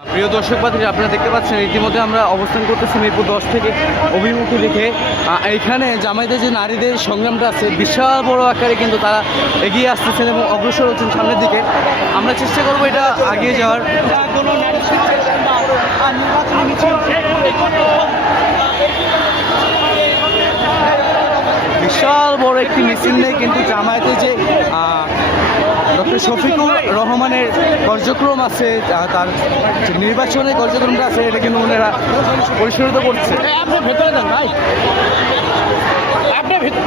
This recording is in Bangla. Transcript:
প্রিয় দর্শক বান্ধবী, আপনারা দেখতে পাচ্ছেন ইতিমধ্যে আমরা অবস্থান করতেছি মিরপুর 10 থেকে অভিমুখী রেখে। এইখানে জামায়াতের যে নারীদের সংগ্রামটা আছে বিশাল বড় আকারে কিন্তু তারা এগিয়ে আসতেছেন এবং অগ্রসর হচ্ছেন সামনের দিকে। আমরা চেষ্টা করবো এটা এগিয়ে যাওয়ার। বিশাল বড় একটি মিছিল নেই কিন্তু জামায়াতের যে ডক্টর শফিকুর রহমানের কার্যক্রম আছে, তার যে নির্বাচনের কার্যক্রমটা আছে, এটা কিন্তু ওনারা পরিচালিত করছে। আপনি ভেতরে যান ভাই, আপনি ভেতরে